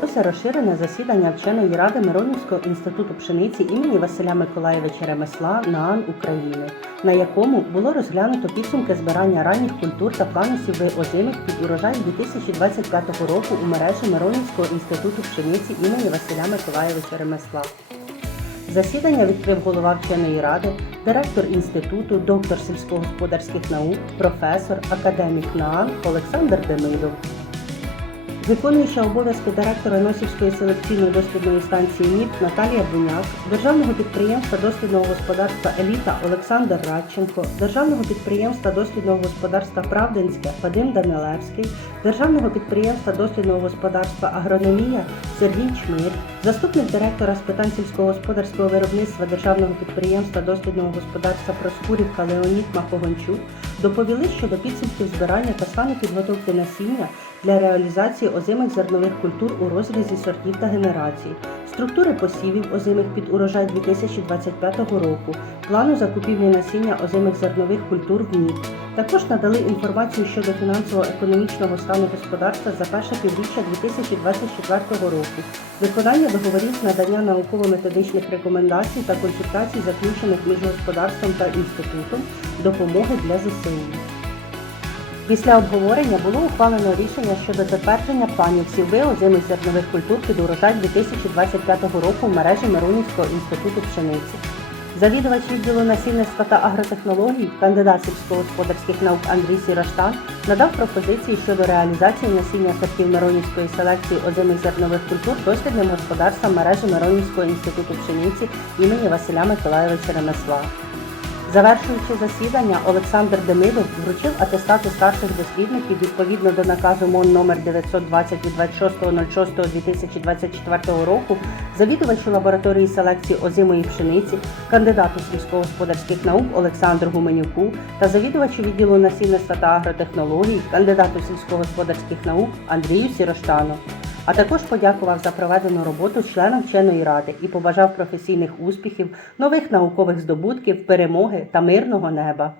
розпочалося розширене засідання вченої ради Миронівського інституту пшениці імені Василя Миколаєвича Ремесла НААН України, на якому було розглянуто підсумки збирання ранніх культур та плану сівби озимих під урожай 2025 року у мережі Миронівського інституту пшениці імені Василя Миколаєвича Ремесла. Засідання відкрив голова вченої ради, директор інституту, доктор сільськогосподарських наук, професор, академік НААН Олександр Демидов. Виконуюча обов'язки директора Носівської селекційної дослідної станції НІП Наталія Буняк, Державного підприємства дослідного господарства Еліта Олександр Радченко, Державного підприємства дослідного господарства Правдинське Вадим Данилевський, Державного підприємства дослідного господарства Агрономія Сергій Чмир, заступник директора з питань сільськогосподарського виробництва Державного підприємства дослідного господарства Проскурівка Леонід Макогончук доповіли щодо підсумків збирання та стану підготовки насіння для реалізації озимих зернових культур у розрізі сортів та генерацій, структури посівів озимих під урожай 2025 року, плану закупівлі насіння озимих зернових культур в НІП. Також надали інформацію щодо фінансово-економічного стану господарства за перше півріччя 2024 року, виконання договорів з надання науково-методичних рекомендацій та консультацій, заключених між господарством та інститутом, допомоги для ЗСУ. Після обговорення було ухвалено рішення щодо затвердження планів сівби озимих зернових культур під урожай 2025 року в мережі Миронівського інституту пшениці. Завідувач відділу насінництва та агротехнологій, кандидат сільськогосподарських наук Андрій Сіраштан надав пропозиції щодо реалізації насіння сортів Миронівської селекції озимих зернових культур дослідним господарствам мережі Миронівського інституту пшениці імені Василя Миколайовича Ремесла. Завершуючи засідання, Олександр Демидов вручив атестати старших дослідників відповідно до наказу МОН номер 920 від 26.06.2024 року завідувачу лабораторії селекції озимої пшениці, кандидату сільськогосподарських наук Олександру Гуменюку та завідувачу відділу насінництва та агротехнологій, кандидату сільськогосподарських наук Андрію Сіроштану. А також подякував за проведену роботу членам вченої ради і побажав професійних успіхів, нових наукових здобутків, перемоги та мирного неба.